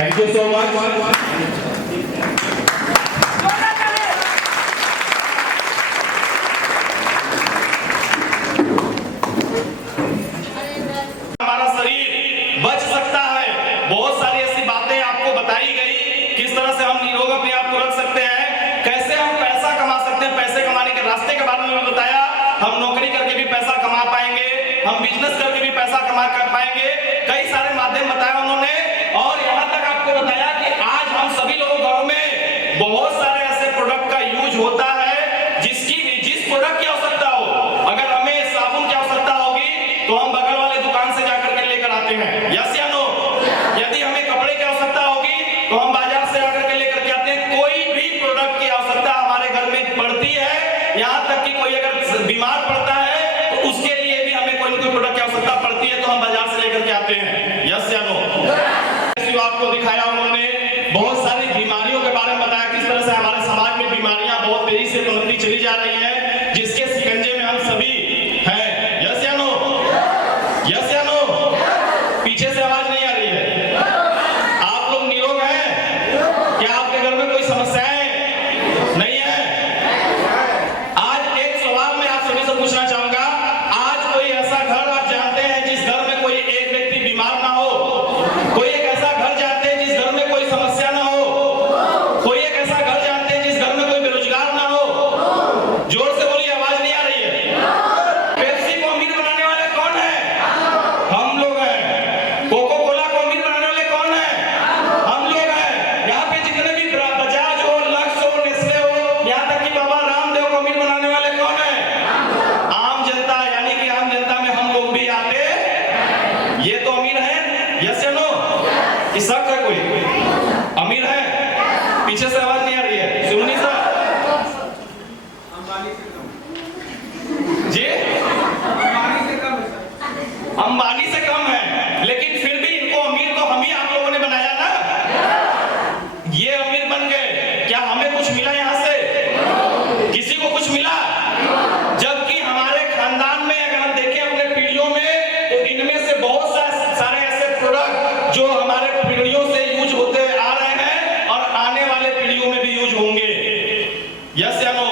Thank you so much. बच सकता है। बहुत सारी ऐसी बातें आपको बताई गई, किस तरह से हम निरोग अपने आप को रख सकते हैं, कैसे हम पैसा कमा सकते हैं, पैसे कमाने के रास्ते के बारे में बताया। हम नौकरी करके भी पैसा कमा पाएंगे, हम बिजनेस करके भी पैसा कमा कर पाएंगे, कई सारे माध्यम बताया उन्होंने। और यहाँ तक आपको बताया कि आज हम सभी लोगों घरों में बहुत सारे ऐसे प्रोडक्ट का यूज होता है जिस प्रोडक्ट की आवश्यकता हो। अगर हमें साबुन की आवश्यकता होगी तो हम बगल वाले दुकान से जाकर के लेकर आते हैं, यस या नो। यदि हमें कपड़े की आवश्यकता होगी तो हम बाजार से आकर के लेकर के आते हैं। कोई भी प्रोडक्ट की आवश्यकता हमारे घर में पड़ती है, यहाँ तक कि कोई अगर बीमार पड़ता है तो उसके लिए भी हमें कोई ना कोई प्रोडक्ट की आवश्यकता पड़ती है, तो हम बाजार से लेकर के आते हैं, यस या नो। आपको दिखाया उन्होंने, बहुत सारी बीमारियों के बारे में बताया, किस तरह से हमारे समाज में बीमारियां बहुत तेजी से बढ़ती चली जा रही है, जिसके शिकंजे में हम सभी हैं, यस या नो, यस या नो। पीछे से आवाज नहीं आ रही है। आप लोग निरोग हैं क्या? आपके घर में कोई समस्याएं नहीं है? आज एक सवाल मैं आप सभी से पूछना चाहूंगा, आज कोई ऐसा घर आप जानते हैं जिस घर में कोई एक व्यक्ति बीमार ना हो? कोई एक ऐसा घर जानते हैं जिस घर में कोई समस्या ना हो? कोई एक ऐसा घर जानते हैं जिस घर में कोई बेरोजगार ना हो? जोर से बोलिए, आवाज नहीं आ रही है। पेप्सी को अमीर बनाने वाले कौन है? हम लोग हैं। कोको कोला को अमीर बनाने वाले कौन है? हम लोग हैं। यहाँ पे जितने भी बजाज हो, लक्स हो, नेस्ले हो, यहाँ तक कि बाबा रामदेव को अमीर बनाने वाले कौन है? आम जनता, यानी कि आम जनता में हम लोग भी आते, ये तो अमीर है, यस या नो? कि शक है कोई अमीर है? पीछे से आवाज नहीं आ रही है, सुननी सर जी। अंबानी से कम है, लेकिन फिर भी इनको अमीर तो हम ही आप लोगों ने बनाया ना। ये अमीर बन गए, क्या हमें कुछ मिला यहाँ से? किसी को कुछ मिला? जबकि हमारे खानदान में अगर हम देखें अपने पीढ़ियों में, तो इनमें से बहुत सारे ऐसे प्रोडक्ट जो हमारे पीढ़ियों से यूज होते आ रहे हैं और आने वाले पीढ़ियों में भी यूज होंगे, यस या नो।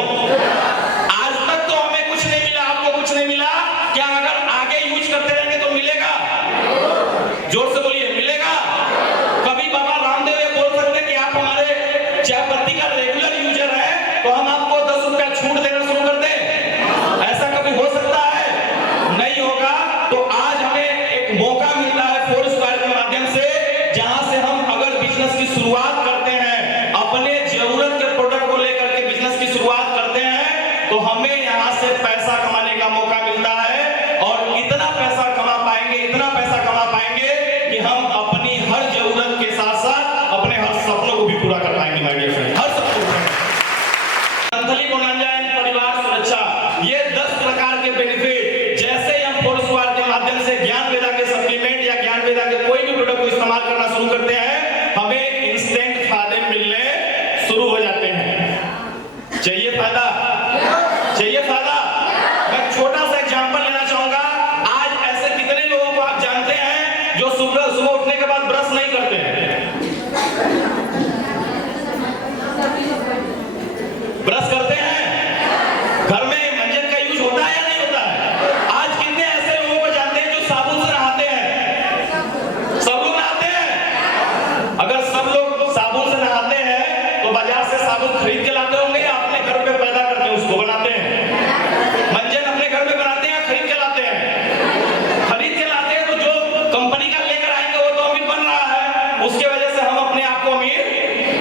आज तक तो हमें कुछ नहीं मिला, आपको कुछ नहीं मिला, क्या अगर आगे यूज करते रहेंगे तो मिलेगा? जोर से बोलिए, मिलेगा? कभी बाबा रामदेव ये बोल सकते कि आप हमारे चाय पत्ती का रेगुलर यूजर है तो हम आपको 10 रुपया छूट देना शुरू कर दें? ऐसा कभी हो सकता है? नहीं होगा। तो आज हमें एक मौका मिल रहा है फोर स्क्वायर के माध्यम से, जहां से हम अगर बिजनेस की शुरुआत करते हैं, अपने जरूरत के प्रोडक्ट को लेकर के बिजनेस की शुरुआत करते हैं, तो हमें यहां से पैसा कमाने का मौका मिलता है। और इतना पैसा कमा पाएंगे, इतना पैसा कमा पाएंगे कि हम अपनी हर जरूरत के साथ साथ अपने हर सपनों को भी पूरा कर पाएंगे, माय डियर फ्रेंड, हर सपनों। मंथली बोनंजा एंड परिवार सुरक्षा, ये 10 प्रकार के बेनिफिट, जैसे ही हम फोर स्क्वायर के माध्यम से ज्ञान वेदा के सप्लीमेंट या ज्ञान वेदा के कोई भी प्रोडक्ट को इस्तेमाल करना शुरू करते हैं, हमें इंस्टेंट फायदे मिलने शुरू हो जाते हैं। चाहिए फायदा? चाहिए फायदा? मैं छोटा सा एग्जांपल लेना चाहूंगा। आज ऐसे कितने लोगों को आप जानते हैं जो सुबह उठने के बाद ब्रश नहीं करते हैं? ब्रश करते हैं? घर में मंजन का यूज होता है या नहीं होता है? आज कितने ऐसे लोगों को जानते हैं जो साबुन से नहाते हैं? सब लोग नहाते हैं? अगर सब लोग साबुन से नहाते हैं तो बाजार से साबुन खरीद के लाते होंगे या अपने घर पे पैदा करके उसको बनाते हैं? मंजन अपने घर में बनाते हैं या खरीद के लाते हैं? खरीद के लाते हैं, तो जो कंपनी का लेकर आएंगे वो तो अमीर बन रहा है, उसके वजह से हम अपने आप को अमीर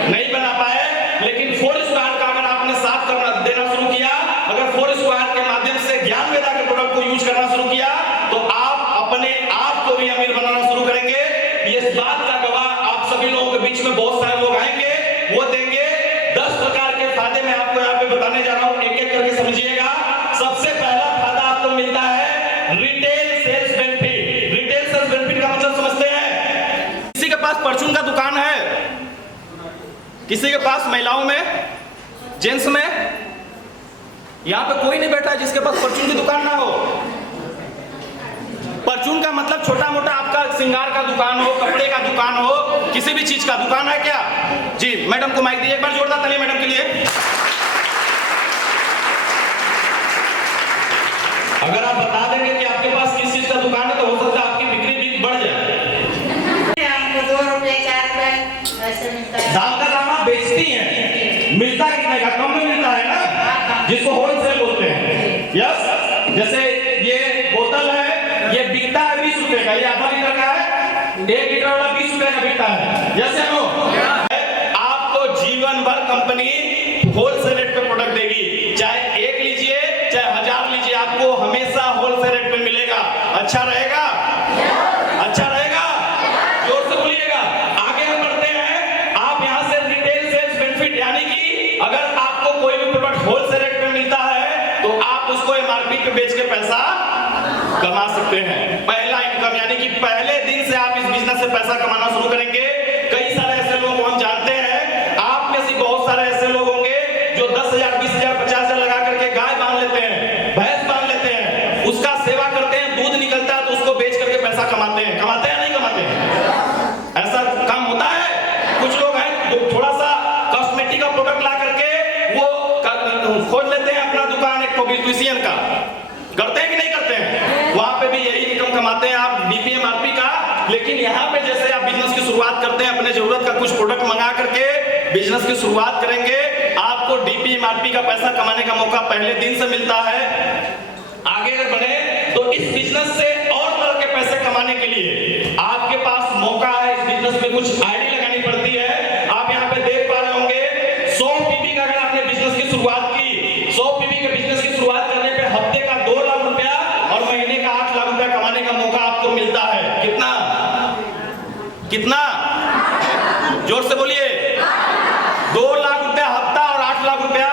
नहीं बना पाए। लेकिन फोर स्क्वायर का अगर आपने साफ करना देना शुरू किया, अगर फोर स्क्वायर के माध्यम से ज्ञान वेदा के प्रोडक्ट को यूज करना शुरू किया, तो आप अपने आप को भी अमीर बनाना शुरू करेंगे। ये बात का गवाह आप सभी लोगों के बीच में बहुत सारे लोग आएंगे, वो देंगे 10 प्रकार के फायदे मैं आपको यहाँ पे बताने जा रहा हूँ, एक एक करके समझिएगा। सबसे पहला फायदा आपको मिलता है retail sales benefit. Retail sales benefit का मतलब समझते हैं? किसी के पास परचून का दुकान है, किसी के पास महिलाओं में, जेंट्स में, यहाँ पे कोई नहीं बैठा है जिसके पास परचून की दुकान ना हो। परचून का मतलब छोटा मोटा आपका श्रृंगार का दुकान हो, कपड़े का दुकान हो, किसी भी चीज का दुकान है क्या? जी मैडम को माइक दिए, एक बार जोरदार ताली मैडम के लिए। अगर आप बता देंगे कि आपके पास किस चीज का दुकान है तो हो सकता है आपकी बिक्री भी बढ़ जाए। हमको 2 रुपए 4 रुपए ऐसे मिलता है। दाम का दाम आप बेचती हैं, मिलता कितने का? कम में मिलता है ना, जिसको होलसेल बोलते हैं। यस, जैसे ये बोतल है, ये बिकता है 20 रुपए का, ये आधा लीटर का है, 1 लीटर वाला 20 रुपए का बिकता है। यस या नो? आपको जीवन भर कंपनी होलसेल रेट पे प्रोडक्ट देगी, चाहे 1 लीजिए चाहे 1000 लीजिए, आपको हमेशा होलसेल रेट पे मिलेगा। अच्छा रहेगा? अच्छा रहेगा? जोर से बोलिएगा। आगे हम बढ़ते हैं। आप यहां से रिटेल सेल्स बेनिफिट, यानी कि अगर आपको कोई भी प्रोडक्ट होलसेल रेट पे मिलता है तो आप उसको एमआरपी पे बेच के पैसा कमा सकते हैं। पहला इनकम, यानी कि पहले दिन से आप इस बिजनेस से पैसा कमाना शुरू करेंगे। कई सारे ऐसे लोग हम जानते हैं, आप में से बहुत सारे ऐसे लोग होंगे जो 10,000 20,000 50,000 लगा करके गाय बांध लेते हैं, भैंस बांध लेते हैं, उसका सेवा करते हैं, दूध निकलता है तो उसको बेच करके पैसा कमाते हैं। कमाते हैं नहीं कमाते हैं? ऐसा काम होता है। कुछ लोग हैं जो थोड़ा सा कॉस्मेटिक का प्रोडक्ट ला करके वो खोल लेते हैं अपना दुकान, एक ब्यूटिशियन का। करते हैं कि नहीं करते हैं? वहां पे भी यही इनकम कमाते हैं आप डीपीएमआरपी का। लेकिन यहाँ पे जैसे आप बिजनेस की शुरुआत करते हैं, अपने जरूरत का कुछ प्रोडक्ट मंगा करके बिजनेस की शुरुआत करेंगे, आपको डीपीएमआरपी का पैसा कमाने का मौका पहले दिन से मिलता है। आगे अगर बढ़े तो इस बिजनेस से और तरह के पैसे कमाने के लिए आपके पास मौका है। इस बिजनेस में कुछ आईडी लगानी पड़ती है। आप यहाँ पे देख पा रहे होंगे 100 पीबी का अगर आपने बिजनेस की शुरुआत की, 100 पीबी के बिजनेस की शुरुआत करने पे हफ्ते का 2 लाख रुपया और महीने का 8 लाख रुपया कमाने का मौका आपको मिलता है। कितना कितना? जोर से बोलिए। 2 लाख रुपया हफ्ता और 8 लाख रुपया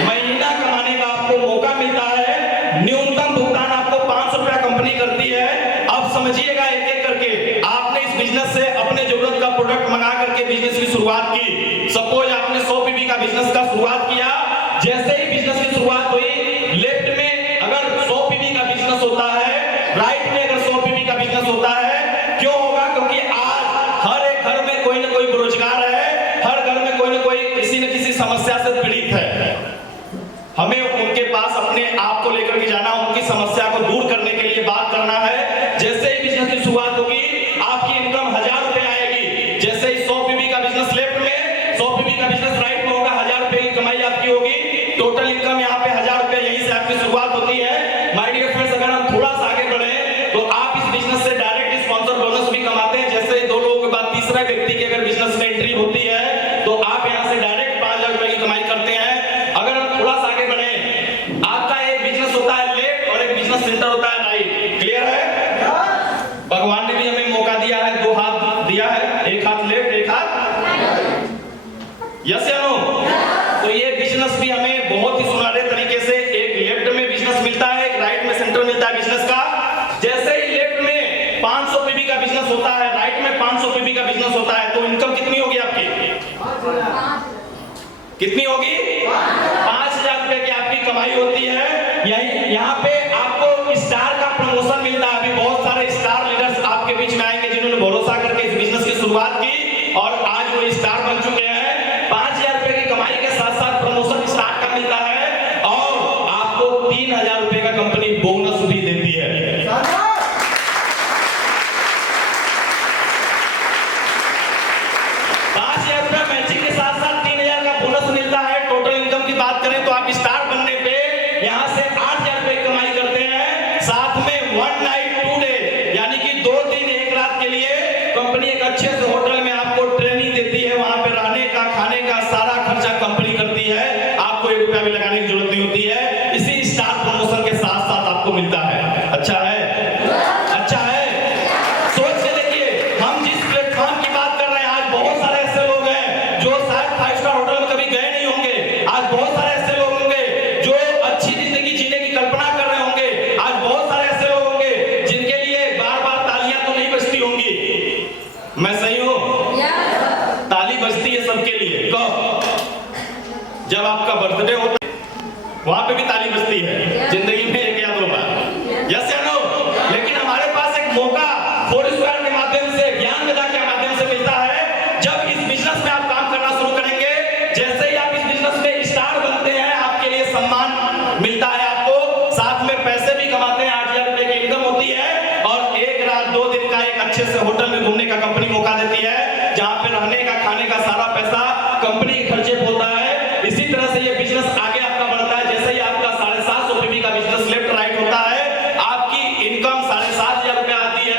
महीना कमाने का आपको मौका मिलता है। न्यूनतम भुगतान आपको 500 रुपया कंपनी करती है। अब समझिएगा एक एक करके, आपने इस बिजनेस से अपने जरूरत का प्रोडक्ट मंगा करके बिजनेस की शुरुआत की। सपोज आपने 100 पीबी का बिजनेस का शुरुआत किया। जैसे ही बिजनेस की शुरुआत हुई, लेफ्ट में अगर 100 पीबी का बिजनेस होता है, राइट में अगर 100 पीबी का बिजनेस होता है। क्यों होगा? क्योंकि आज हर एक घर में कोई ना कोई बेरोजगार है, हर घर में कोई ना कोई किसी न किसी समस्या से पीड़ित है। हमें उनके पास अपने आप को लेकर के जाना, उनकी समस्या को दूर करने के लिए बात करना है। जैसे ही बिजनेस की शुरुआत होगी, आपकी इनकम 1000 रुपए आएगी। जैसे ही 100 पीबी का बिजनेस लेफ्ट में, 100 पीबी का बिजनेस राइट में होगा, 1000 रुपए की कमाई आपकी होगी। टोटल इनकम यहाँ पे 1000 रुपए, यहीं से आपकी शुरुआत होती है। माय डियर फ्रेंड्स, अगर हम थोड़ा सा आगे बढ़े तो आप इस बिजनेस से डायरेक्ट स्पॉन्सर बोनस भी कमाते हैं। जैसे 2 लोगों के बाद तीसरा व्यक्ति की अगर बिजनेस में एंट्री होती है तो आप यहाँ से डायरेक्ट 5,000 रुपए की कमाई करते हैं। अगर हम थोड़ा सा आगे बढ़े, आपका एक बिजनेस होता है लेफ्ट और एक बिजनेस सेंटर होता है राइट। क्लियर है? भगवान ने भी हमें मौका दिया है, 2 हाथ दिया है, एक हाथ लेफ्ट एक हाथ। यस या नो? तो ये बिजनेस भी हमें बहुत ही सुनहरे तरीके से, एक लेफ्ट में बिजनेस मिलता है, एक राइट में सेंटर मिलता है बिजनेस का। जैसे ही लेफ्ट में 500 पीबी का बिजनेस होता है, राइट में 500 पीबी का बिजनेस होता है, तो इनकम कितनी होगी आपकी? कितनी होगी? 5,000 रुपए की आपकी कमाई होती है। यहाँ पे आपको स्टार का प्रमोशन मिलता है। अभी बहुत सारे स्टार लीडर्स आपके बीच में आएंगे जिन्होंने भरोसा करके इस बिजनेस की शुरुआत की और आज वो स्टार बन चुके हैं। 5,000 रुपए की कमाई के साथ साथ प्रमोशन स्टार का मिलता है और आपको 3,000 रुपए का कंपनी बोनस भी देती है। 5,000 रुपया मैचिंग के साथ साथ 3,000 का बोनस मिलता है। टोटल इनकम की बात करें तो आप स्टार बनने पे यहाँ से 8,000 रुपए की कमाई करते हैं। साथ में 1 नाइट 2 डे, यानी कि 2 दिन 1 रात के लिए कंपनी एक अच्छे से होटल घूमने का कंपनी मौका देती है, जहां पे रहने का खाने का सारा पैसा कंपनी के खर्चे पे होता है। इसी तरह से ये बिजनेस आगे आपका बढ़ता है। जैसे ही आपका 750 रुपए का बिजनेस लेफ्ट राइट होता है, आपकी इनकम 7,500 रुपया आती है,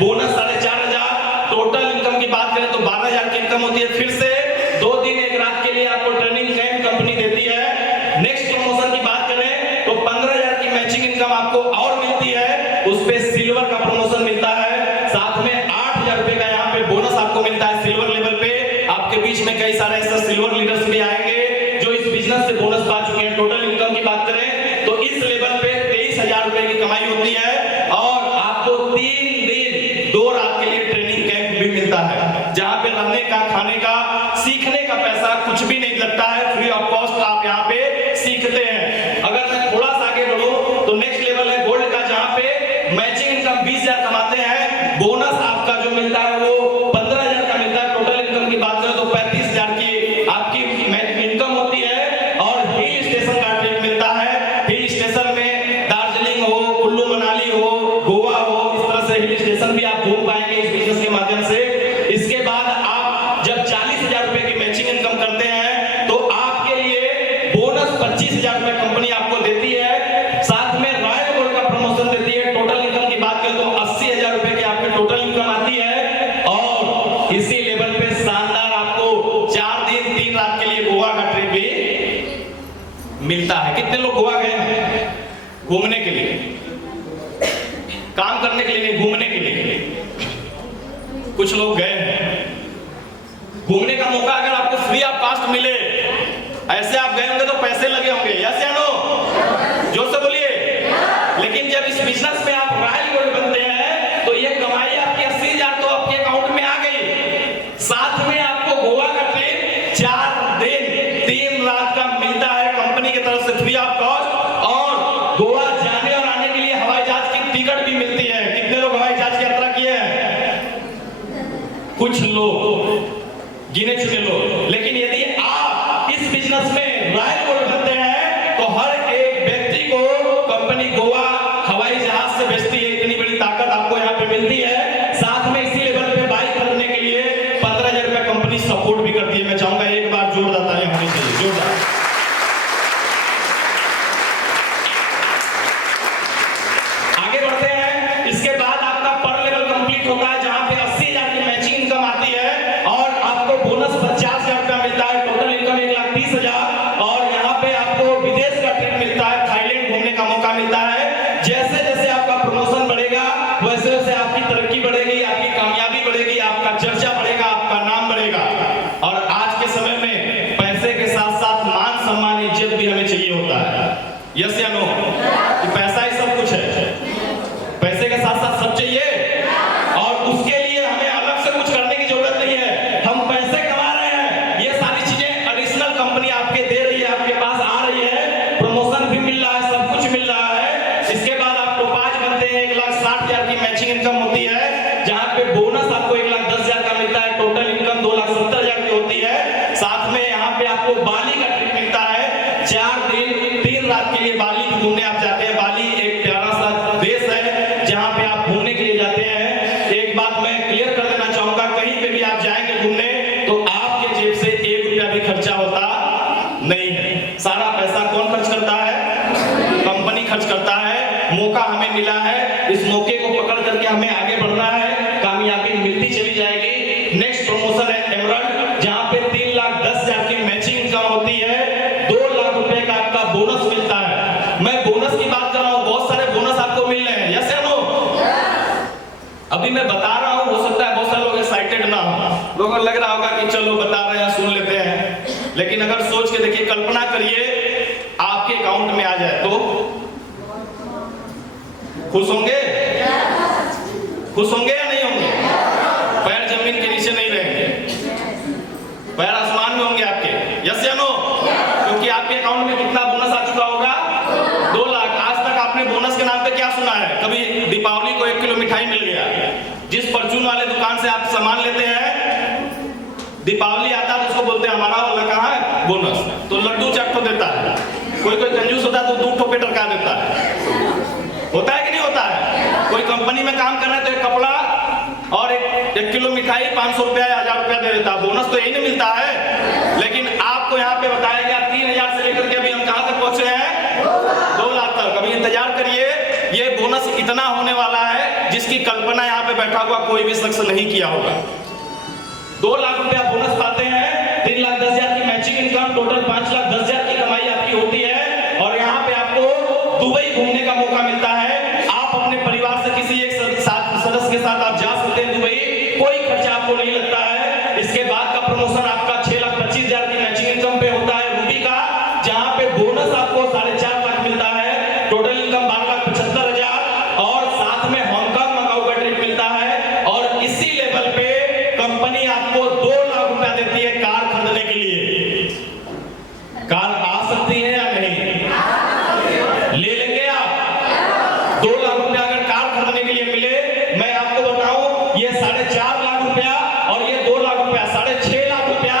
बोनस 4,500, टोटल इनकम की बात करें तो 12,000 की इनकम होती है। फिर से 2 दिन 1 रात के लिए आपको ट्रेनिंग कैंप कंपनी देती है। नेक्स्ट प्रमोशन की बात करें तो 15,000 की मैचिंग इनकम आपको और मिलती है, उस पे सिल्वर का प्रमोशन मिलता है, साथ में 8,000 रुपए का यहाँ पे बोनस आपको मिलता है सिल्वर लेवल पे। आपके बीच में कई सारे ऐसे सिल्वर लीडर्स भी आएंगे जो इस बिजनेस से बोनस पा चुके हैं। टोटल इनकम की बात करें तो इस लेवल पे 23,000 रुपए की कमाई होती है, और आपको 3 दिन 2 रात के लिए ट्रेनिंग कैंप भी मिलता है, जहां पे रहने का, खाने का, सीखने का पैसा कुछ भी नहीं लगता है, फ्री ऑफ कॉस्ट आप यहाँ पे सीखते हैं। अगर मैं थोड़ा सा आगे बढ़ूं तो नेक्स्ट लेवल है गोल्ड का, जहां पे मैचिंग इनकम 20,000 कमाते हैं, बोनस आपका जो मिलता है वो 15,000 का मिलता है। टोटल इनकम की बात करें तो 35,000 की आपकी इनकम होती है, और हिल स्टेशन का ट्रिप मिलता है। हिल स्टेशन में दार्जिलिंग हो, कुल्लू मनाली हो, गोवा हो, इस तरह से हिल स्टेशन भी आप घूम पाएंगे इस बिजनेस के माध्यम से। इसके बाद आप जब 40,000 रुपए की मैचिंग इनकम करते हैं तो आपके लिए बोनस 25,000 रुपए कंपनी आपको देती है, साथ में रॉयल गोल्ड का प्रमोशन देती है। टोटल इनकम की बात करें तो 80,000 रुपए की आपकी टोटल इनकम आती है, और इसी लेवल पे शानदार आपको 4 दिन 3 रात के लिए गोवा का ट्रिप भी मिलता है। कितने लोग गोवा गए हैं घूमने के लिए? काम करने के लिए नहीं, घूमने के लिए। कुछ लोग गए हैं। घूमने का मौका अगर आपको फ्री ऑफ कॉस्ट मिले, ऐसे आप गए होंगे तो पैसे लगे होंगे, यस या नो? जोर से बोलिए। लेकिन जब इस बिजनेस में आप रॉयल गोल्ड बनते हैं तो ये कमाई आपकी 80,000 तो आपके अकाउंट में आ गई, साथ में आपको गोवा का ट्रिप 4 दिन 3 रात का मिलता है कंपनी की तरफ से फ्री ऑफ कॉस्ट, और गोवा जाने और आने के लिए हवाई जहाज की टिकट भी मिलती है। कितने लोग हवाई जहाज की यात्रा किए हैं? कुछ लोग, गिने चुने लोग। लेकिन यदि आप इस बिजनेस में रॉयल गोल्ड बनते हैं तो हर एक व्यक्ति को कंपनी गोवा हवाई जहाज से भेजती है। इतनी बड़ी ताकत आपको यहाँ पे मिलती है। साथ में इसी लेवल पे बाइक खरीदने के लिए 15,000 रुपया कंपनी सपोर्ट भी करती है। मैं चाहूंगा एक बार जोरदार तालियां होनी चाहिए, जोरदार। आगे बढ़ते हैं। इसके बाद आपका पर लेवल कंप्लीट होगा, जहां पे 80,000 की मैचिंग इनकम आती है, और आपको बोनस 50,000 रुपया मिलता है। टोटल इनकम 1,30,000, और यहाँ पे आपको विदेश का ट्रिप मिलता है, थाईलैंड घूमने का मौका मिलता है। जैसे जैसे आपका प्रमोशन बढ़ेगा वैसे वैसे आपकी तरक्की बढ़ेगी, आपकी कामयाबी बढ़ेगी, आपका चर्चा बढ़ेगा, आपका नाम बढ़ेगा। और आज के समय में पैसे के साथ साथ मान सम्मान इज्जत भी हमें चाहिए होता है, यस या नो? पैसा ही सब कुछ है, पैसे के साथ साथ सब चाहिए, और उसके लिए हमें अलग से कुछ करने की जरूरत नहीं है। हम पैसे कमा रहे हैं, ये सारी चीजें एडिशनल कंपनी आपके दे रही है, आपके पास आ रही है, प्रमोशन भी मिल रहा है, सब कुछ मिल रहा है। इसके बाद आप टोपाज बनते हैं, 1,60,000 की मैचिंग इनकम होती है, जहां पे बोनस आपको 1,10,000 का मिलता है। टोटल इनकम 2,70,000 की होती है। साथ में यहाँ पे आपको बाली का ट्रिप मिलता है, 4 दिन 3 रात के लिए बाली घूमने आप जाते हैं। बाली एक प्यारा सा देश है जहां पे आप घूमने के लिए जाते हैं। एक बात मैं क्लियर कर देना चाहूंगा, कहीं पे भी आप जाएंगे घूमने तो आपके जेब से 1 रुपया भी खर्चा होता नहीं है। सारा पैसा कौन खर्च करता है? कंपनी खर्च करता है। मौका हमें मिला है, इस मौके को पकड़ करके हमें आगे बढ़ना है, कामयाबी मिलती चली जाएगी। नेक्स्ट प्रमोशन है एमराल्ड, जहां पे 3,10,000 की मैचिंग इनकम होती है, 2 लाख रुपए का आपका बोनस मिलता है। मैं बोनस की बात कर रहा हूं, बहुत सारे बोनस आपको मिल रहे हैं, यस या नो? अभी मैं बता रहा हूं, हो सकता है बहुत सारे लोग एक्साइटेड ना हो, लोगों को लग रहा होगा कि चलो बता रहे हैं सुन लेते हैं। लेकिन अगर सोच के देखिए, कल्पना करिए आपके अकाउंट में आ जाए तो खुश होंगे? खुश होंगे या नहीं होंगे? पैर जमीन के नीचे नहीं रहेंगे, पैर आसमान में होंगे आपके, यस या नो? क्योंकि आपके अकाउंट में कितना बोनस आ चुका होगा? 2 लाख। आज तक आपने बोनस के नाम पे क्या सुना है? कभी दीपावली को 1 किलो मिठाई मिल गया, जिस परचून वाले दुकान से आप सामान लेते हैं, दीपावली आता है तो उसको बोलते हैं हमारा वाला कहाँ है बोनस, तो लड्डू चट देता है। कोई कोई कंजूस होता है तो 2 ठोपे टरका देता है। होता है कि नहीं होता है? कोई कंपनी में काम कर रहे हैं तो एक कपड़ा और एक किलो मिठाई 500 रुपया या 1000 रुपया दे देता, बोनस तो यही नहीं मिलता है। लेकिन आपको यहाँ पे बताया गया 3000 से लेकर के अभी हम कहाँ तक पहुंचे हैं, 2 लाख तक। अभी इंतजार करिए, ये बोनस इतना होने वाला है जिसकी कल्पना यहाँ पे बैठा हुआ कोई भी शख्स नहीं किया होगा। 2 लाख रुपया बोनस पाते हैं, 3,10,000 की मैचिंग इनकम, टोटल 5,10,000 की कमाई आपकी होती है। और यहाँ पे आपको दुबई घूमने का मौका मिलता है। आप अपने परिवार से किसी एक सदस्य के साथ आप जा सकते हैं दुबई, कोई खर्चा आपको नहीं लगता है। इसके बाद का प्रमोशन आपका 6,25,000 की मैचिंग इनकम पे होता है रूबी का, जहाँ पे बोनस आपको 4.5 लाख मिलता है, टोटल इनकम 12,75,000 और साथ में हांगकांग मकाऊ का ट्रिप मिलता है। और इसी लेवल पे कंपनी आपको 2 लाख रुपया देती है कार खरीदने के लिए। कार आ सकती है या नहीं, ले लेंगे आप? 2 लाख रुपया अगर कार खरीदने के लिए मिले, मैं आपको बताऊं ये 4.5 लाख रुपया और ये 2 लाख रुपया, 6.5 लाख रुपया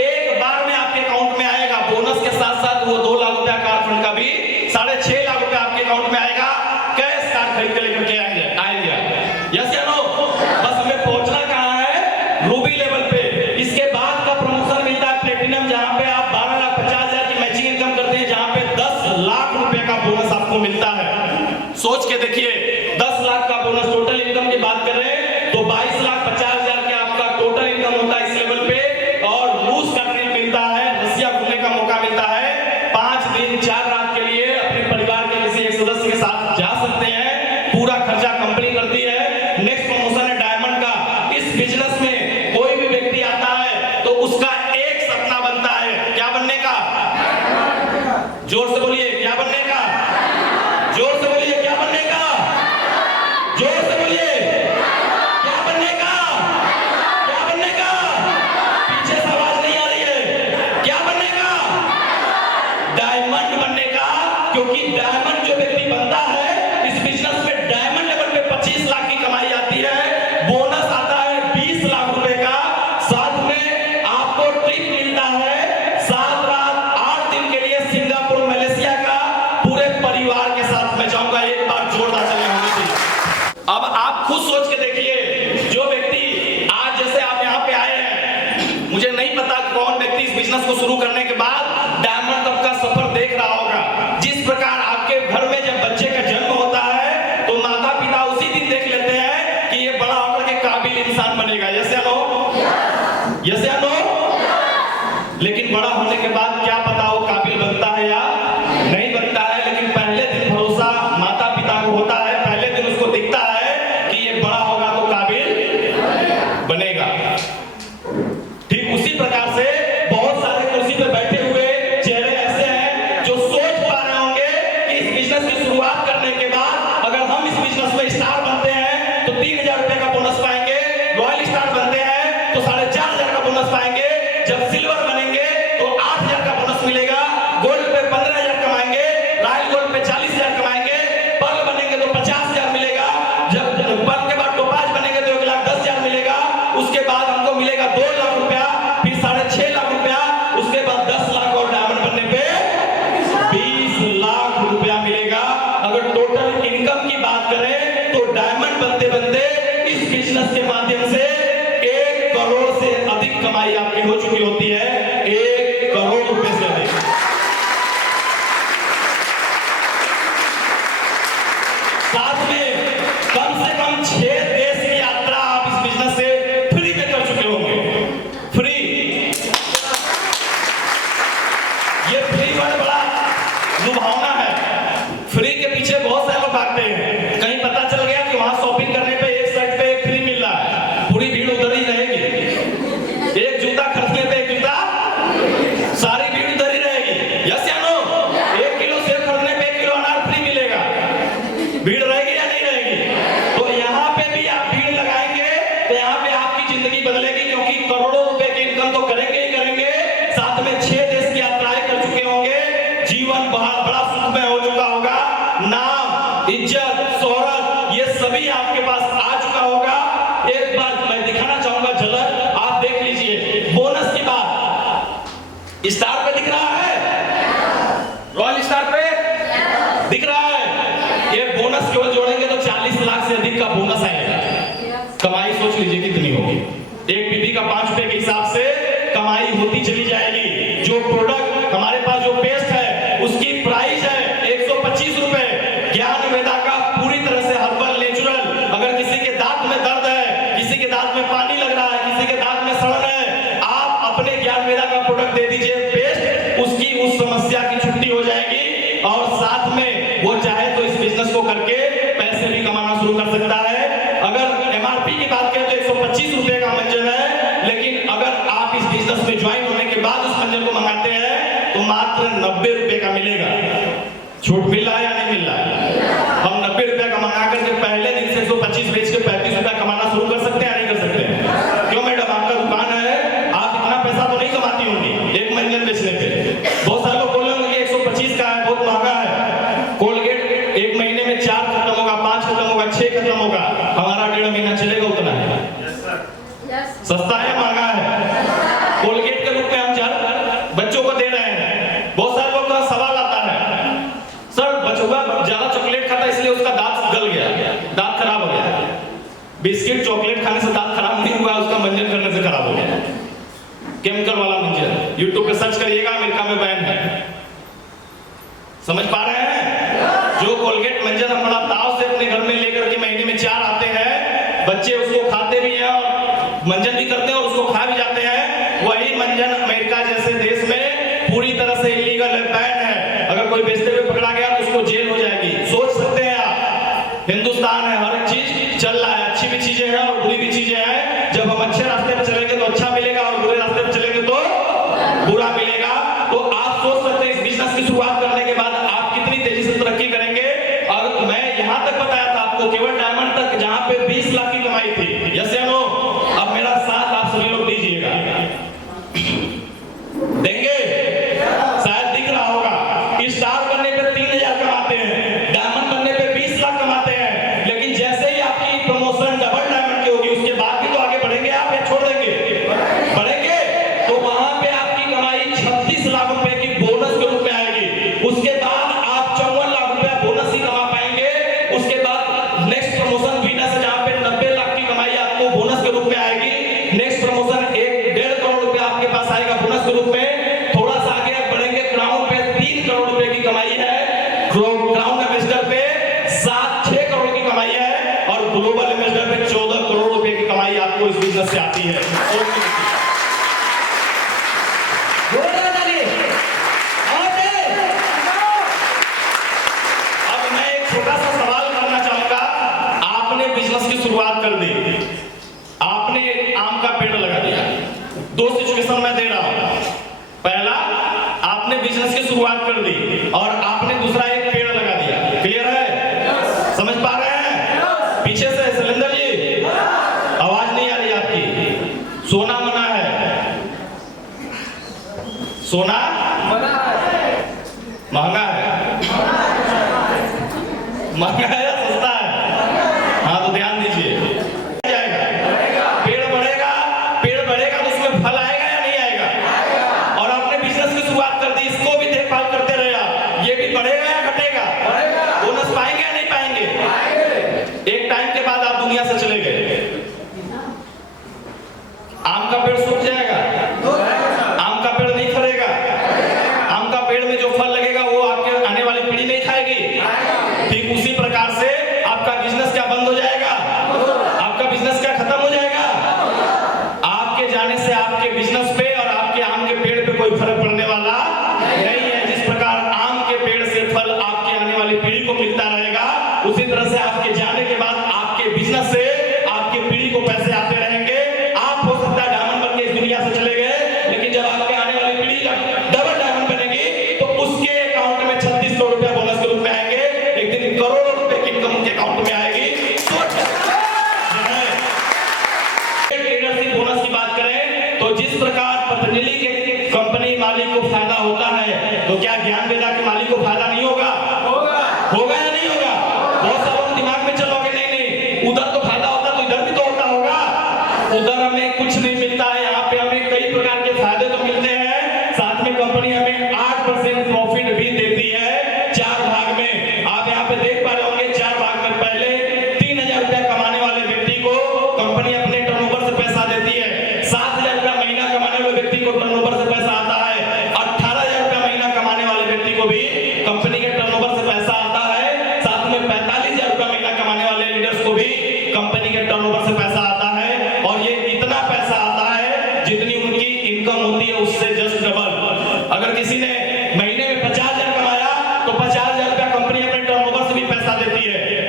एक बार में आपके अकाउंट में आएगा। बोनस के साथ साथ वो 2 लाख रुपया कार फंड का भी 6.5 लाख रुपया आपके अकाउंट में आएगा। कैश कार खरीद के लेकर के आएंगे। यस या नो? बस हमें पहुंचना कहाँ है, रूबी लेवल पे। इसके बाद का प्रमोशन मिलता है प्लेटिनम, जहां पे आप 12,50,000 की मैचिंग इनकम करते हैं, जहां पे 10 लाख रुपए का बोनस आपको मिलता है। सोच के देखिए, 10 लाख का बोनस, टोटल इनकम की बात कर रहे हैं तो 22,50,000 का आपका टोटल इनकम होता है इस लेवल पे। और रूस का ट्रिप मिलता है, रसिया घूमने का मौका मिलता है, 5 दिन 4 रात के लिए अपने परिवार के किसी एक सदस्य के साथ जा सकते हैं, पूरा खर्चा कंपनी करती है। नेक्स्ट प्रमोशन है डायमंड का। इस बिजनेस में कोई भी व्यक्ति आता है तो उसका एक सपना बनता है, क्या बनने का? जोर से बोलिए, क्या बनने का? जोर से बोलिए, क्या बनने का? जोर से बोलिए, क्या बनने का? क्या बनने का? पीछे से आवाज नहीं आ रही है, क्या बनने का? डायमंड बनने का। क्योंकि डायमंड जो व्यक्ति बनता है इस बिजनेस में, डायमंड लेवल पे 25 लाख की कमाई आती है, बोनस आता है 20 लाख रुपए का, साथ में आपको ट्रिप मिलता है 7 रात 8 दिन के लिए सिंगापुर मलेशिया का, पूरे परिवार के साथ मैं जाऊंगा। एक बार जोरदार चले होंगे। अब आप खुद सोच के देखिए, जो व्यक्ति आज जैसे आप यहाँ पे आए हैं, मुझे नहीं पता कौन व्यक्ति इस बिजनेस को शुरू करने के बाद डायमंड तक का सफर देख रहा होगा। जिस प्रकार आपके घर में जब बच्चे का जन्म होता है तो माता पिता उसी दिन देख लेते हैं कि ये बड़ा होकर के काबिल इंसान बनेगा। यस या नो? यस या नो? लेकिन बड़ा होने के बाद क्या पता वो काबिल बनता है या नहीं बनता है। लेकिन पहले दिन भरोसा माता पिता को होता है, पहले दिन उसको दिखता है कि ये बड़ा होगा तो काबिल बनेगा। ठीक उसी प्रकार से बहुत सारे कुर्सी पे बैठे हुए चेहरे ऐसे हैं जो सोच पा रहे होंगे कि इस बिजनेस की शुरुआत करने के बाद अगर हम इस बिजनेस में स्टार बनते हैं तो 3,000 रुपए का बोनस पाएंगे, रॉयल स्टार बनते हैं तो 4,500 का बोनस पाएंगे, जब सिल्वर बनेंगे तो 8,000 का बोनस मिलेगा, गोल्ड पे 15,000 कमाएंगे, रॉयल गोल्ड पे 40,000 कमाएंगे, पर्ल बनेंगे तो 50,000 मिलेगा, जब पर्ल के बाद टोपाज बनेंगे तो 1,10,000 मिलेगा, उसके बाद हमको मिलेगा 2 लाख रुपया, फिर 6.5 लाख रुपया, उसके बाद 10 लाख और डायमंड बनने पे 20 लाख रुपया मिलेगा। अगर टोटल इनकम की बात करें तो डायमंड बनते बनते इस बिजनेस के माध्यम से 1 करोड़ से अधिक कमाई आपकी हो चुकी होती है, 1 करोड़ रुपए से अधिक। साथ में कम से कम 6 देश की यात्रा आप इस बिजनेस से फ्री में कर चुके होंगे। फ्री, ये फ्री बड़ा लुभावना है। फ्री के पीछे बहुत सारे लोग भागते हैं। कहीं पता चल गया कि वहां शॉपिंग करने पे एक साइड पे एक फ्री मिल रहा है, पूरी भीड़ उधर ही रहेगी। एक जूता खरीदने पे एक जूता, सारी भीड़ उधर ही रहेगी। यस या नो? 1 किलो सेब खरीदने पे 1 किलो अनार फ्री मिलेगा। भीड़ रहेगी या नहीं रहेगी? तो यहाँ पे भी आप भीड़ लगाएंगे तो यहाँ पे आपकी जिंदगी बदलेगी, क्योंकि करोड़ों रुपए की इनकम तो करेंगे ही करेंगे, साथ में 6 देश की यात्राएं कर चुके होंगे, जीवन बड़ा सुखमय हो चुका होगा, नाम, इज्जत, शोहरत ये सभी आपके पास आ चुका होगा। एक बार मैं दिखाना चाहूंगा झलक, आप देख लीजिए। बोनस की बात स्टार पे दिख रहा है, रॉयल स्टार पे दिख रहा है। ये बोनस केवल जोड़ेंगे तो 40 लाख से अधिक का बोनस आएगा। कमाई सोच लीजिए कितनी होगी। एक पीपी का 5 रुपए के हिसाब से कमाई होती चली जाएगी। जो प्रोडक्ट हमारे पास जो पेस्ट है उसकी प्राइस है 125 रुपए। ज्ञान वेदा का पूरी तरह से हर्बल नेचुरल। अगर किसी के दांत में दर्द है, किसी के दांत में पानी लग रहा है, किसी के दांत में सड़न है, आप अपने ज्ञान वेदा का प्रोडक्ट दे दीजिए पेस्ट, उसकी उस समस्या की छुट्टी हो जाएगी। और साथ में वो चाहे तो इस बिजनेस को करके पैसे भी कमाना शुरू कर सकता है। अगर एमआरपी की बात करें तो 125 रुपए का मंजन है, लेकिन अगर आप इस बिजनेस में ज्वाइन होने के बाद उस मंजन को मंगाते हैं तो मात्र 90 रुपए का मिलेगा। छूट मिल रहा है या नहीं मिल रहा है? हम 90 रुपए का मंगा करके पहले दिन से 125 बेच के 35 रुपए कमाना शुरू कर सकते हैं या नहीं कर सकते? क्यों मैडम, आपका दुकान है, आप इतना पैसा तो नहीं कमाती होंगी एक मंजन बेचने पे। बहुत सारे लोग बोल रहे होंगे 125 का है, बहुत महंगा है। कोलगेट एक महीने में 4 खत्म होगा, 5 खत्म होगा, 6 खत्म होगा, हमारा 1.5 महीना चलेगा उतना है। सस्ता है महंगा है? कोलगेट के रूप में हम बच्चों को दे रहे हैं। बहुत सारे लोग का सवाल आता है, सर बच्चा ज्यादा चॉकलेट खाता है इसलिए उसका दांत गल गया, दांत खराब हो गया। बिस्किट चॉकलेट खाने से दांत खराब नहीं हुआ, उसका मंजन करने से खराब हो गया। केमिकल वाला मंजन यूट्यूब पे सर्च करिएगा, अमेरिका में बैन है। समझ पा रहे हैं? जो कोलगेट मंजन हम बड़ा ताव से अपने घर में लेकर के महीने में 4 आते हैं, बच्चे उसको खाते भी हैं और मंजन भी करते हैं और उसको खा भी जाते हैं। वही मंजन अमेरिका जैसे देश में पूरी तरह से इलीगल है, बैन है। अगर कोई बेचते हुए पकड़ा गया तो उसको जेल हो जाएगी। सोच सकते हैं आप, हिंदुस्तान है, हर एक चीज चल रहा है, अच्छी भी चीजें हैं और बुरी भी चीजें हैं। जब हम अच्छे रास्ते पर चलेंगे तो अच्छा मिलेगा और बुरे रास्ते पर चलेंगे तो बुरा मिलेगा। तो आप सोच सकते हैं इस बिजनेस की शुरुआत करने के बाद आप कितनी तेजी से तरक्की करेंगे। और मैं यहाँ तक बताया था आपको केवल डायमंड तक, जहाँ पे 20 लाख की कमाई थी। यस या नो? अब मेरा साथ आप सभी लोग दीजिएगा, देंगे? शायद दिख रहा होगा, स्टार बनने पे 3000 कमाते हैं, डायमंड बनने पे 20 लाख कमाते हैं। लेकिन जैसे ही आपकी प्रमोशन डबल डायमंड की होगी उसके बाद भी तो आगे बढ़ेंगे आप या छोड़ देंगे? बढ़ेंगे। तो वहां पे आपकी कमाई 36 लाख रुपए की बोनस के रूप में आएगी। उसके बाद आप 54 लाख रुपए बोनस ही कमा पाएंगे। उसके बाद नेक्स्ट प्रमोशन विनर से जहां पे 90 लाख की कमाई आपको बोनस के रूप में आएगी, नेक्स्ट प्रमोशन 1.5 करोड़ रुपए आपके पास आएगा बोनस के रूप में। थोड़ा सा आगे बढ़ेंगे, क्राउन पे 3 करोड़ रुपए की कमाई है, क्राउन एम्बेसडर पे 7-6 करोड़ की कमाई है और ग्लोबल एम्बेसडर पे 14 करोड़ रुपए की कमाई आपको इस बिजनेस से आती है। अब मैं एक छोटा सा सवाल करना चाहूंगा। आपने बिजनेस की शुरुआत कर दी, आपने एक आम का पेड़ लगा दिया। 2 सिचुएशन मैं दे रहा हूं। पहला, आपने बिजनेस की शुरुआत कर दी और आपने दूसरा एक पेड़ लगा दिया। क्लियर है? समझ पा रहे हैं? पीछे से सिलेंडर जी आवाज नहीं आ रही आपकी। सोना मना है, सोना महंगा है, महंगा है या सस्ता है? हाँ तो ध्यान दीजिए, पेड़ बढ़ेगा, पेड़ बढ़ेगा तो उसमें फल आएगा या नहीं आएगा? और आपने बिजनेस की शुरुआत कर दी, इसको भी देखभाल करते रहे आप, ये भी बढ़ेगा या घटेगा? बोनस पाएंगे या नहीं पाएंगे? एक टाइम के बाद आप दुनिया से चले गए, आम का पेड़ सूख जाएगा, आम का पेड़ नहीं फलेगा, आम का पेड़ में जो फल लगेगा वो आपके आने वाली पीढ़ी नहीं खाएगी। ठीक उसी प्रकार से आपका बिजनेस क्या बंद हो जाएगा? आपका बिजनेस क्या खत्म हो जाएगा? आपके जाने से आपके बिजनेस पे और आपके आम के पेड़ पे कोई फर्क पड़ने वाला नहीं है। जिस प्रकार आम के पेड़ से फल आपके आने वाली पीढ़ी को मिलता रहेगा, उसी तरह से आपके जाने के बाद आपके बिजनेस से आपके पीढ़ी को पैसे आते रहेंगे। आप हो सकता है डायमंड बन के इस दुनिया से चले गए, लेकिन जब आपके आने वाली पीढ़ी डबल डायमंड बनेगी तो उसके अकाउंट में 36 करोड़ रुपया बोनस के रूप में आएंगे। एक दिन करोड़ों रुपए की इनकम उनके अकाउंट में आएगी। बोनस की बात करें तो जिस प्रकार पतंजलि के कंपनी मालिक को फायदा होता है, तो क्या ज्ञान वेदा के मालिक को फायदा नहीं होगा? होगा या नहीं होगा? बहुत सालों के दिमाग में चलोगे नहीं, उधर तो फायदा होता तो इधर भी तो होता होगा। उधर हमें कुछ नहीं मिलता है, यहाँ पे हमें कई प्रकार के फायदे तो मिलते हैं। साथ में कंपनी हमें 8% प्रॉफिट भी देती है 4 भाग में। आप यहाँ पे देख पा रहे होंगे 4 भाग में। पहले 3000 रुपया कमाने वाले व्यक्ति को कंपनी अपने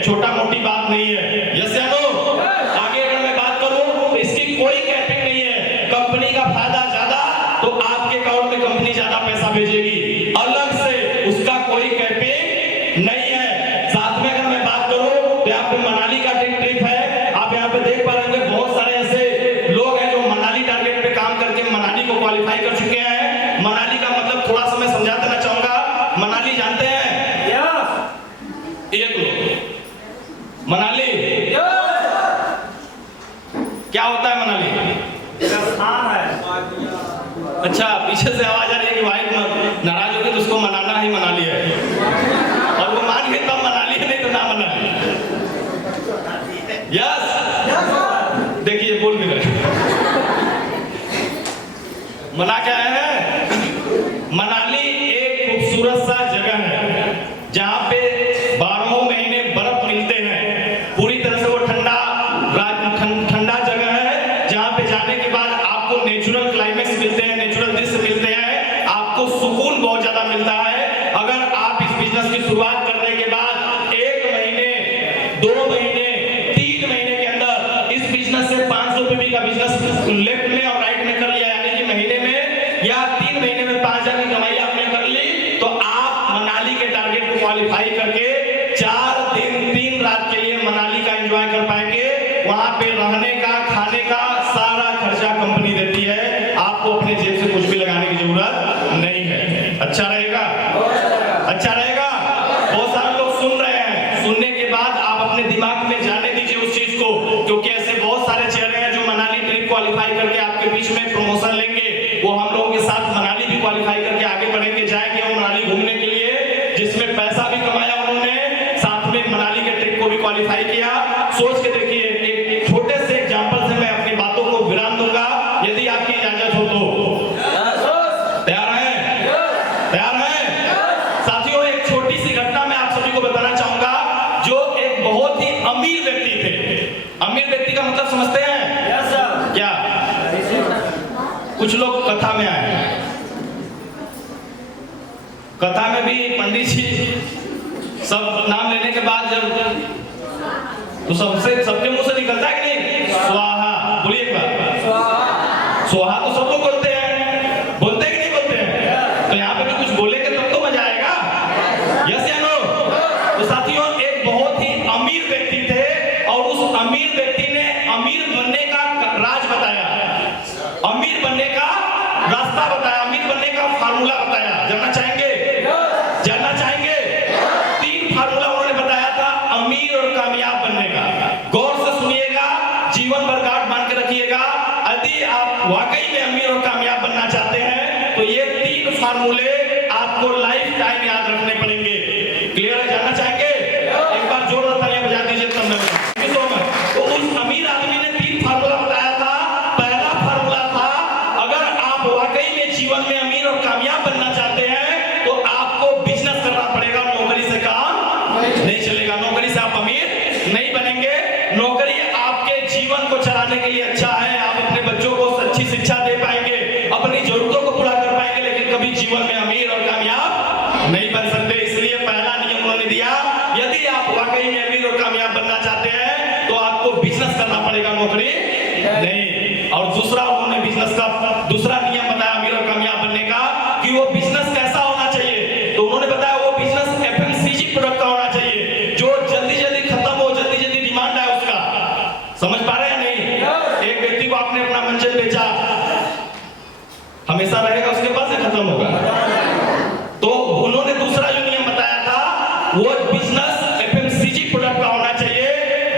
छोटा मोटी बात नहीं है। यस या नो? आगे अगर मैं बात करूं तो इसकी कोई कैपिंग नहीं है। कंपनी का फायदा ज्यादा तो आपके अकाउंट में कंपनी ज्यादा पैसा भेजेगी, अलग से उसका कोई कैपिंग नहीं है। साथ में अगर मैं बात करूं तो यहाँ पे मनाली का ट्रिप है। आप यहाँ पे देख पा रहे होंगे बहुत सारे ऐसे लोग हैं जो मनाली टारगेट पे काम करके मनाली को क्वालिफाई कर चुके हैं। मनाली का मतलब थोड़ा सा मैं समझा देना चाहूंगा। मनाली जानते हैं? एक लोग मनाली क्या होता है? मनाली अच्छा, पीछे से आवाज आ रही है कि वाइफ नाराज होगी तो उसको मनाना ही मनाली है, और वो मान के तब मनाली है, नहीं तो ना मनाली। यस, देखिए बोल भी रहे। मना क्या है? मनाली एक खूबसूरत सा जगह है जहां पे 12 महीने बर्फ मिलते हैं। पूरी तरह से वो ठंडा जगह है जहां पे जाने के बाद आपको नेचुरल क्लाइमेक्स मिलते हैं, नेचुरल दृश्य मिलते हैं, आपको सुकून बहुत ज्यादा मिलता है। अगर आप इस बिजनेस की शुरुआत करने के बाद 1 महीने, 2 महीने, 3 महीने के अंदर इस बिजनेस से 500 रुपए का बिजनेस लेफ्ट में और राइट में कर लिया, यानी कि महीने में या 3 महीने में 5,000 की कमाई आपने कर ली, तो आप मनाली के टारगेट को क्वालिफाई करके 4 दिन 3 रात के लिए मनाली का एंजॉय कर पाएंगे। वहां पे रहने का, खाने का सारा खर्चा कंपनी देती है, आपको अपने जेब से कुछ भी लगाने की जरूरत नहीं है। अच्छा रहेगा? अच्छा रहेगा? बहुत सारे लोग सुन रहे हैं, सुनने के बाद आप अपने दिमाग में जाने दीजिए उस चीज को, क्योंकि ऐसे बहुत सारे चेहरे हैं जो मनाली ट्रिप क्वालिफाई करके आपके बीच में प्रमोशन लेंगे। वो हम लोगों के साथ मनाली भी क्वालिफाई करके आगे बढ़ेंगे, जाएंगे हम मनाली घूमने के लिए, जिसमें पैसा भी कमाया उन्होंने, साथ में मनाली के ट्रिप को भी क्वालिफाई किया। सोच के देखिए, एक छोटे से एग्जांपल से मैं अपनी बातों को विराम दूंगा, यदि आपकी इजाजत हो तो। तैयार हैं? तैयार हैं? साथियों, एक छोटी सी घटना मैं आप सभी को बताना चाहूंगा, जो एक बहुत ही अमीर व्यक्ति थे। अमीर व्यक्ति का मतलब समझते हैं? क्या? कुछ लोग कथा में आए, कथा में भी पंडित जी सब नाम लेने के बाद जब तो सबके मुंह से निकलता है कि नहीं? स्वाहा। बोलिए एक बार, स्वाहा तो सब लोग बोलते हैं, बोलते हैं कि नहीं बोलते हैं? तो यहाँ पे भी कुछ बोलेंगे तब तो मजा आएगा। यस या नो? तो साथियों, एक बहुत ही अमीर व्यक्ति थे और उस अमीर व्यक्ति ने अमीर बनने का राज बताया, अमीर बनने का रास्ता बताया, अमीर बनने का फार्मूला बताया। जानना चाहेंगे? जानना चाहेंगे? 3 फार्मूला उन्होंने बताया था अमीर और कामयाब बनने का। गौर से सुनिएगा, जीवन भर गांठ बांध के रखिएगा। यदि आप वाकई में अमीर और कामयाब बनना चाहते हैं तो ये 3 फार्मूले आपको लाइफ टाइम याद रखने पड़ेंगे। क्लियर है? जानना चाहेंगे? एक बार जोरदार तालियां बजा दीजिए तब मैं बताऊंगा। तो उस अमीर आदमी ने 3 फार्मूला बताया था। पहला फार्मूला था, अगर आप वाकई में जीवन में अमीर और कामयाब बनना चाहते हैं तो आपको बिजनेस करना पड़ेगा, नौकरी से काम नहीं चलेगा। नौकरी से आप अमीर नहीं बनेंगे। नौकरी आपके जीवन को चलाने के लिए अच्छा है, आप अपने बच्चों को अच्छी शिक्षा दे पाएंगे, अपनी जरूरतों को पूरा कर पाएंगे, लेकिन कभी जीवन में अमीर और कामयाब नहीं बन सकते। इसलिए पहला नियम उन्होंने दिया, यदि आप वाकई में अमीर और कामयाब बनना चाहते हैं तो आपको बिजनेस करना पड़ेगा, नौकरी नहीं। और दूसरा उन्होंने बिजनेस का दूसरा नियम बताया अमीर और कामयाब बनने का, कि वो बिजनेस कैसा होना चाहिए। तो उन्होंने बताया वो बिजनेस एफएमसीजी प्रोडक्ट का होना चाहिए, जो जल्दी जल्दी खत्म हो, जल्दी जल्दी डिमांड है उसका। समझ पा रहे हैं नहीं? एक व्यक्ति को आपने अपना मंचन बेचा, हमेशा रहेगा उसके पास या खत्म होगा? तो उन्होंने दूसरा जो नियम बताया था वो बिजनेस एफएमसीजी प्रोडक्ट का होना चाहिए,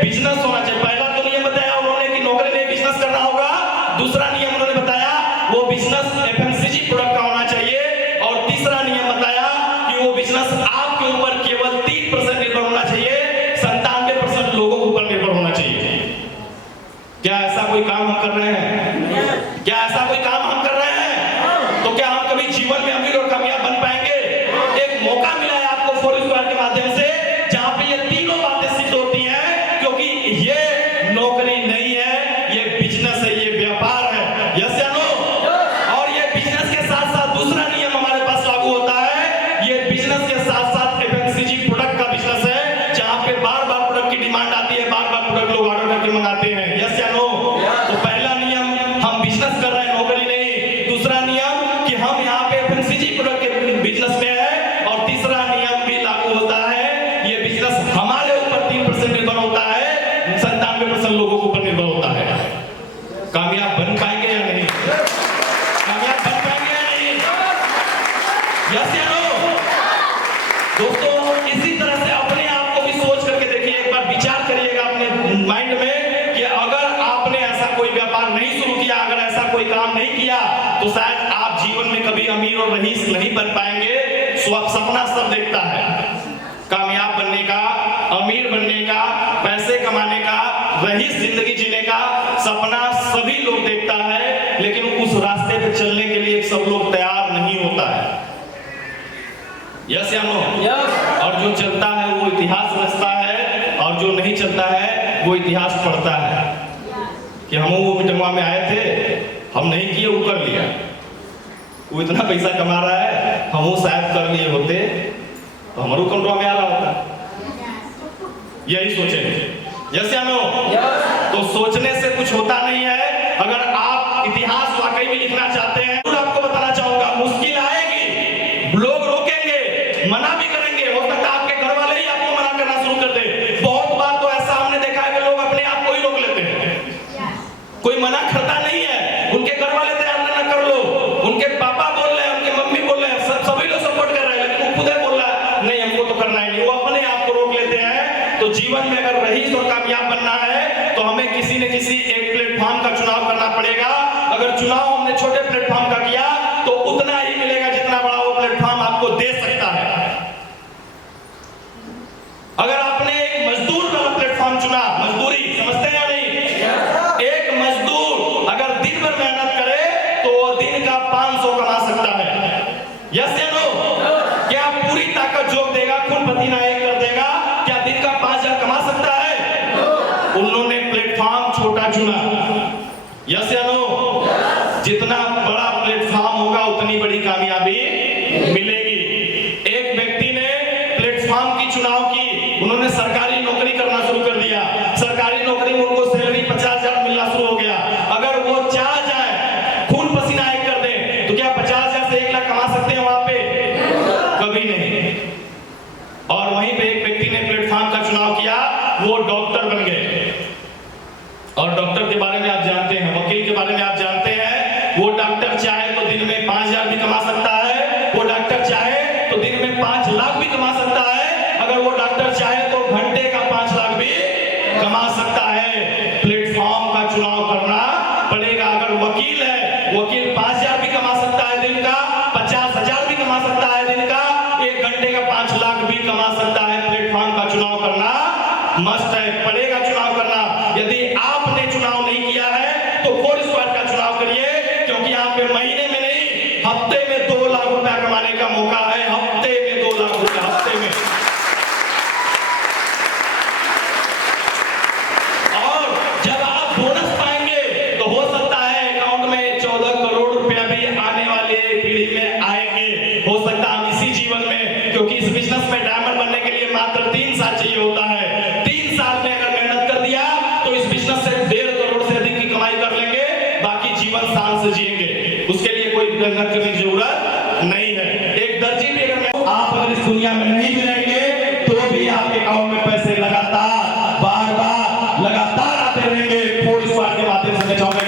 बिजनेस होना चाहिए। पहला तो नियम बताया उन्होंने कि नौकरी नहीं, बिजनेस करना होगा। दूसरा नियम उन्होंने बताया वो बिजनेस एफएमसीजी प्रोडक्ट का होना चाहिए। और तीसरा नियम बताया कि वो बिजनेस आपके ऊपर केवल 3% निर्भर होना चाहिए, 97% लोगों के ऊपर निर्भर होना चाहिए। क्या ऐसा कोई काम हम कर रहे हैं? क्या ऐसा कोई काम हम कर रहे हैं? तो क्या हम कभी जीवन में अमीर और कामयाब बन पाएंगे? एक मौका मिला है आपको फोर स्क्वायर के माध्यम से, जहां पे ये तीनों बातें सिद्ध होती हैं, क्योंकि ये नौकरी नहीं है, ये बिजनेस है, ये व्यापार है। यस या नो? और ये बिजनेस के साथ साथ दूसरा नियम हमारे पास लागू होता है, ये बिजनेस के साथ साथ एफएमसीजी प्रोडक्ट का बिजनेस है, जहां पे बार बार प्रोडक्ट डिमांड आती है, बार बार प्रोडक्ट लोग ऑर्डर करके मंगाते हैं, यस या नो? तो पहला नियम, हम बिजनेस कर रहे हैं, नौकरी नहीं। दूसरा नियम कि हम यहाँ पे एफएमसीजी प्रोडक्ट के बिजनेस में है। और तीसरा नियम भी लागू होता है, ये बिजनेस हमारे ऊपर 3% निर्भर होता है, 97% लोगों के ऊपर निर्भर होता है। कामयाब बन पाएंगे या नहीं? कामयाब बन पाएंगे या नहीं? यस या नो? दोस्तों, इसी तरह से अपने आप को भी सोच करके देखिए, एक बार विचार करिएगा अपने माइंड में कि अगर आपने ऐसा कोई व्यापार नहीं शुरू किया, अगर ऐसा कोई काम नहीं किया, तो शायद आप जीवन में कभी अमीर और रईस नहीं बन पाएंगे। सपना सब देखता है, कामयाब बनने का, अमीर बनने का, पैसे कमाने का, रईस जिंदगी जीने का सपना सभी लोग देखता है, लेकिन उस रास्ते पे चलने के लिए सब लोग तैयार नहीं होता है, यस या नो? यस। और जो चलता है वो इतिहास रचता है, और जो नहीं चलता है वो इतिहास पढ़ता है कि हम वो मीटिंगवा में आए थे, हम नहीं किए, वो कर लिया, वो इतना पैसा कमा रहा है, हम वो शायद कर लिए होते तो हमारे कंट्रोल में आ रहा होता। यही सोचेंगे, यस या नो? तो सोचने से कुछ होता नहीं है। अगर आप इतिहास वाकई में लिखना चाहते हैं, तो आपको बताना चाहूंगा, मुश्किल आएगी, लोग रोकेंगे, मना भी करेंगे, हो सकता है आपके घर वाले ही आपको मना करना शुरू कर दे। बहुत बार तो ऐसा हमने देखा है कि लोग अपने आप को ही रोक लेते हैं, कोई मना करता नहीं है, उनके घर वाले तैयार ना कर लो, उनके पापा बोल रहे हैं, उनके मम्मी बोल रहे हैं, सभी लोग सपोर्ट कर रहे हैं, लेकिन वो खुद ही बोल रहा है नहीं, हमको तो करना ही नहीं, वो अपने आप को रोक लेते हैं। तो जीवन में अगर रईस और कामयाब बनना है तो हमें किसी न किसी एक प्लेटफॉर्म का चुनाव करना पड़ेगा। अगर चुनाव हमने छोटे प्लेटफॉर्म का किया तो उतना ही मिलेगा जितना बड़ा वो प्लेटफॉर्म आपको दे सकता है। अगर आपने एक मजदूर वाला प्लेटफॉर्म चुना, मजदूरी समझते हैं या नहीं? एक मजदूर अगर दिन भर मेहनत करे तो वो दिन का 500 कमा सकता है, यस या नो? क्या पूरी ताकत झोंक देगा, खून पसीना एक कर देगा, क्या दिन का 5000 कमा सकता है? उन्होंने प्लेटफॉर्म छोटा चुना, यस या नो? जितना बड़ा प्लेटफॉर्म होगा उतनी बड़ी कामयाबी मिलेगी। एक व्यक्ति ने प्लेटफॉर्म की चुनाव की, उन्होंने सरकारी नौकरी करना शुरू कर दिया, सरकारी नौकरी में उनको सैलरी 50,000 मिलना शुरू हो गया। अगर वो चाह जाए, खून पसीना एक कर दे, तो क्या 50,000 से 1 लाख कमा सकते हैं वहां पे? कभी नहीं। और वहीं पे एक व्यक्ति ने प्लेटफॉर्म का चुनाव किया, वो डॉक्टर बन गए। और डॉक्टर के बारे में आप जानते हैं, वकील के बारे में आप जानते हैं, वो डॉक्टर चाहे तो दिन में 5,000 भी कमा सकता है, वो डॉक्टर चाहे तो दिन में 5 लाख भी कमा सकता है, अगर वो डॉक्टर चाहे तो घंटे का 5 लाख भी कमा सकता है। प्लेटफॉर्म का चुनाव करना पड़ेगा। अगर वकील है, वकील 5,000 भी कमा सकता है दिन का, 50,000 भी कमा सकता है दिन का, 1 घंटे का 5 लाख भी कमा सकता है। प्लेटफॉर्म का चुनाव करना मस्ट है, पड़ेगा चुनाव करना। यदि आपने चुनाव नहीं किया है तो फोर स्क्वायर का चुनाव करिए, क्योंकि यहाँ पे महीने में नहीं, हफ्ते में 2 लाख रुपया कमाने का मौका है। हफ्ते में 2 लाख रुपया, हफ्ते में। और जब आप बोनस पाएंगे तो हो सकता है अकाउंट में 14 करोड़ रुपया भी आने वाले पीढ़ी में आएंगे। हो सकता है हम इसी जीवन में, क्योंकि इस बिजनेस में डायमंड बनने के लिए मात्र 3 साल चाहिए होता है। 3 साल में अगर मेहनत कर दिया तो इस बिजनेस से 1.5 करोड़ से अधिक की कमाई कर लेंगे, बाकी जीवन शान से जिएंगे। उसके लिए कोई मेहनत करने की जरूरत नहीं है। एक दर्जी भी अगर इस दुनिया में नहीं मिलेंगे तो भी आपके अकाउंट में पैसे लगातार, बार बार, लगातार आते रहेंगे। फोर स्क्वायर के माध्यम से मैं चाहूंगा